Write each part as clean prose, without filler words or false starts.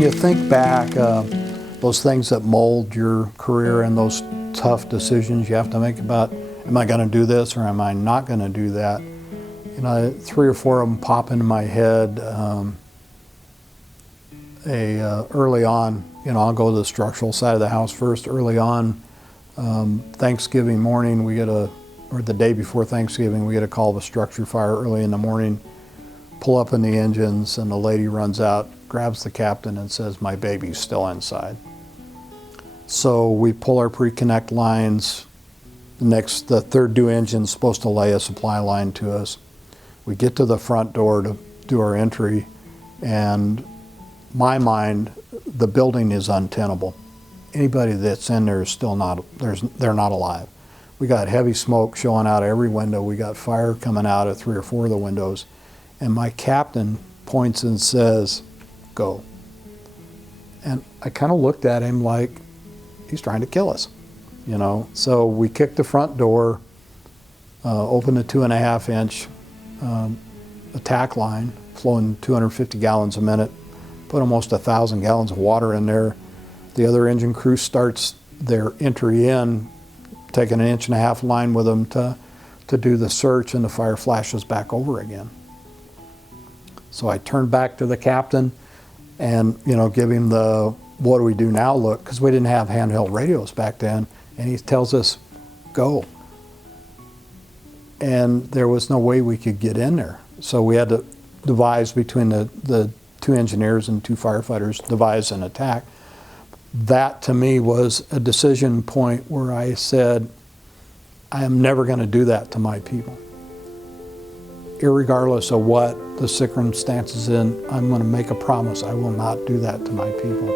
when you think back, those things that mold your career and those tough decisions you have to make about, am I going to do this or am I not going to do that? You know, 3 or 4 of them pop into my head. Early on, you know, I'll go to the structural side of the house first. Early on, Thanksgiving morning, or the day before Thanksgiving, we get a call of a structure fire early in the morning. Pull up in the engines, and the lady runs out, grabs the captain, and says, "My baby's still inside." So we pull our pre-connect lines. The third due engine's supposed to lay a supply line to us. We get to the front door to do our entry, and my mind, the building is untenable. Anybody that's in there is still they're not alive. We got heavy smoke showing out of every window. We got fire coming out of 3 or 4 of the windows. And my captain points and says, "Go." And I kind of looked at him like he's trying to kill us, you know. So we kicked the front door, opened a 2.5-inch attack line, flowing 250 gallons a minute, put almost 1,000 gallons of water in there. The other engine crew starts their entry in, taking an 1.5-inch line with them to do the search, and the fire flashes back over again. So I turned back to the captain and, you know, give him the "what do we do now" look, because we didn't have handheld radios back then, and he tells us, "Go." And there was no way we could get in there. So we had to devise between the 2 engineers and 2 firefighters, devise an attack. That to me was a decision point where I said, I am never going to do that to my people. Irregardless of what the circumstances in, I'm going to make a promise. I will not do that to my people.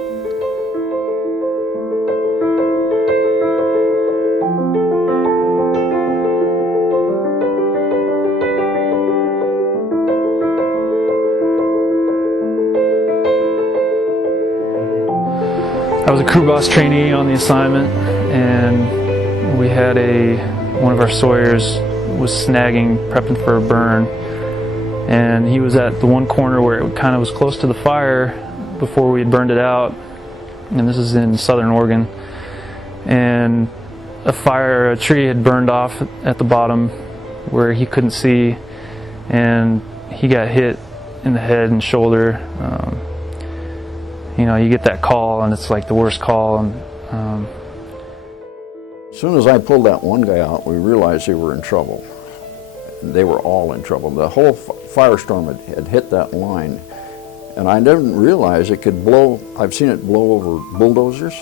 I was a crew boss trainee on the assignment, and we had one of our sawyers was snagging, prepping for a burn, and he was at the one corner where it kind of was close to the fire before we had burned it out, and this is in southern Oregon, and a tree had burned off at the bottom where he couldn't see, and he got hit in the head and shoulder. You know, you get that call, and it's like the worst call. And as soon as I pulled that one guy out, we realized they were in trouble. They were all in trouble. The whole firestorm had hit that line, and I didn't realize it could blow. I've seen it blow over bulldozers.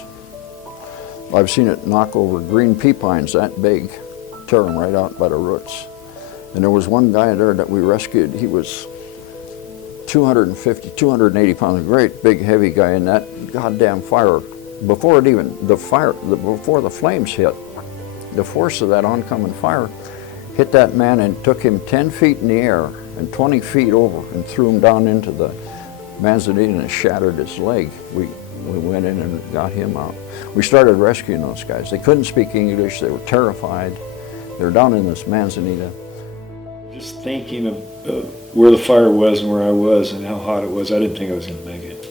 I've seen it knock over green pea pines that big, tear them right out by the roots. And there was one guy there that we rescued. He was 250, 280 pounds, a great big heavy guy, and that goddamn fire, before the flames hit, the force of that oncoming fire hit that man and took him 10 feet in the air and 20 feet over and threw him down into the manzanita and shattered his leg. We went in and got him out. We started rescuing those guys. They couldn't speak English, they were terrified. They were down in this manzanita. Just thinking of where the fire was and where I was and how hot it was, I didn't think I was going to make it.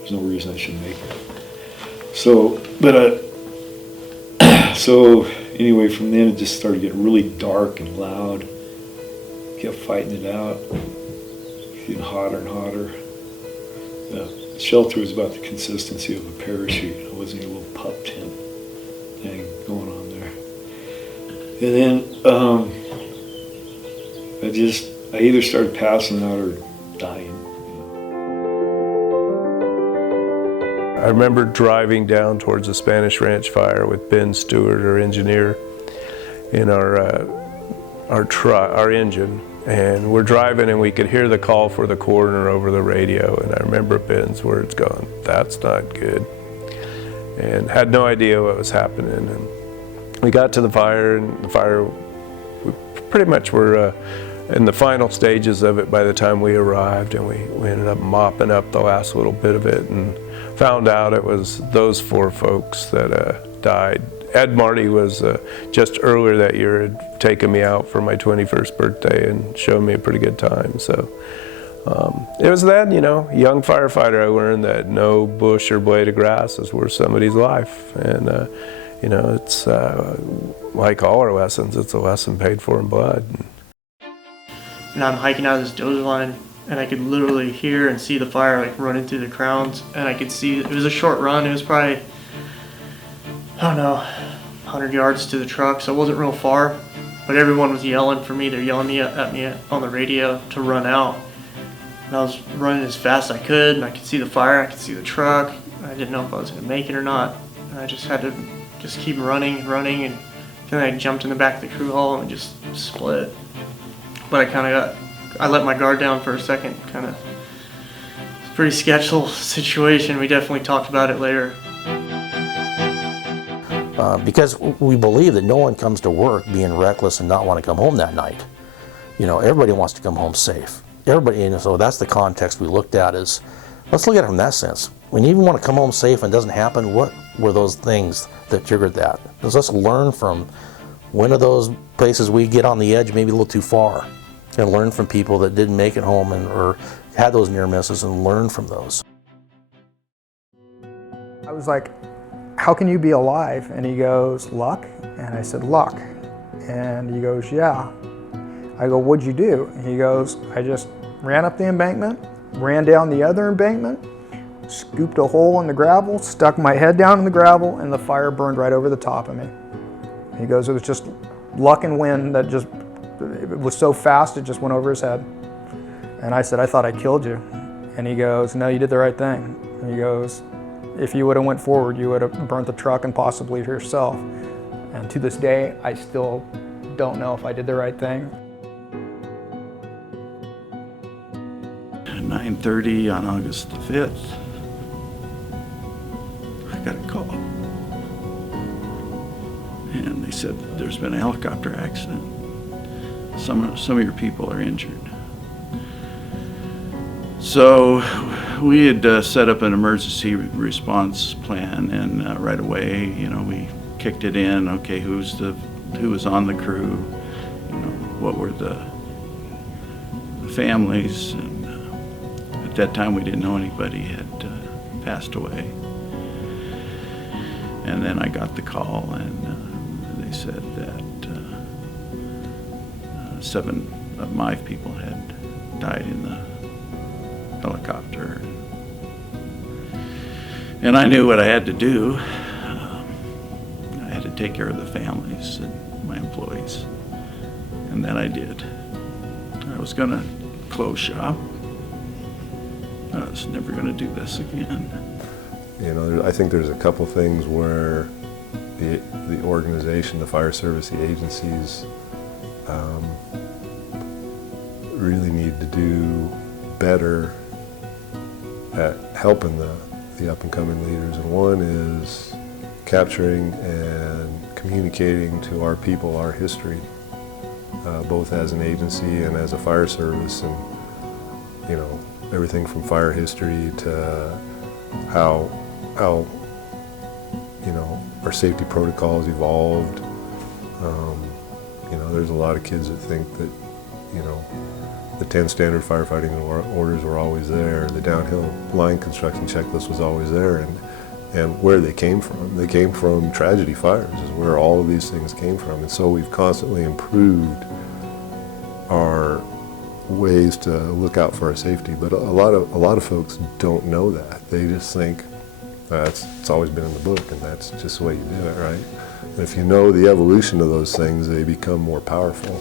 There's no reason I should make it. So anyway, from then it just started getting really dark and loud. Kept fighting it out, getting hotter and hotter. The shelter was about the consistency of a parachute. It wasn't a little pup tent thing going on there. And then I either started passing out or dying. I remember driving down towards the Spanish Ranch fire with Ben Stewart, our engineer, in our engine, and we're driving and we could hear the call for the coroner over the radio, and I remember Ben's words going, "That's not good," and had no idea what was happening. And we got to the fire, and we pretty much were in the final stages of it by the time we arrived, and we ended up mopping up the last little bit of it and found out it was those 4 folks that died. Ed Marty was just earlier that year had taken me out for my 21st birthday and shown me a pretty good time. So It was then, you know, young firefighter, I learned that no bush or blade of grass is worth somebody's life. And, you know, it's like all our lessons, it's a lesson paid for in blood. And I'm hiking out of this dozer line, and I could literally hear and see the fire like running through the crowns, and I could see, it was a short run, it was probably, I don't know, 100 yards to the truck, so it wasn't real far, but everyone was yelling for me, they're yelling at me on the radio to run out. And I was running as fast as I could, and I could see the fire, I could see the truck. I didn't know if I was going to make it or not. And I just had to just keep running, and then I jumped in the back of the crew hall and just split. But I let my guard down for a second, it's a pretty sketchy situation. We definitely talked about it later. Because we believe that no one comes to work being reckless and not want to come home that night. You know, everybody wants to come home safe. Everybody, and so that's the context we looked at is, let's look at it from that sense. When you even want to come home safe and it doesn't happen, what were those things that triggered that? Let's learn from one of those places we get on the edge maybe a little too far, and learn from people that didn't make it home or had those near misses and learn from those. I was like, how can you be alive? And he goes, luck? And I said, luck. And he goes, yeah. I go, what'd you do? And he goes, I just ran up the embankment, ran down the other embankment, scooped a hole in the gravel, stuck my head down in the gravel, and the fire burned right over the top of me. He goes, it was just luck and wind that just, it was so fast it just went over his head. And I said, I thought I killed you. And he goes, no, you did the right thing. And he goes, if you would have went forward, you would have burnt the truck and possibly yourself. And to this day, I still don't know if I did the right thing. 9:30 on August the 5th, I got a call. And they said, there's been a helicopter accident. Some of your people are injured. So we had set up an emergency response plan, and right away, you know, we kicked it in. Okay, who was on the crew? You know, what were the families? And at that time, we didn't know anybody had passed away. And then I got the call, and they said that 7 of my people had died in the helicopter. And I knew what I had to do. I had to take care of the families and my employees. And then I did. I was going to close shop. I was never going to do this again. You know, I think there's a couple things where the organization, the fire service, the agencies really need to do better at helping the up-and-coming leaders. And one is capturing and communicating to our people our history, both as an agency and as a fire service, and you know, everything from fire history to how you know, our safety protocols evolved. You know, there's a lot of kids that think that, you know, the 10 standard firefighting orders were always there. The downhill line construction checklist was always there, and where they came from. They came from tragedy fires is where all of these things came from. And so we've constantly improved our ways to look out for our safety. But a lot of folks don't know that. They just think it's always been in the book, and that's just the way you do it, right? And if you know the evolution of those things, they become more powerful.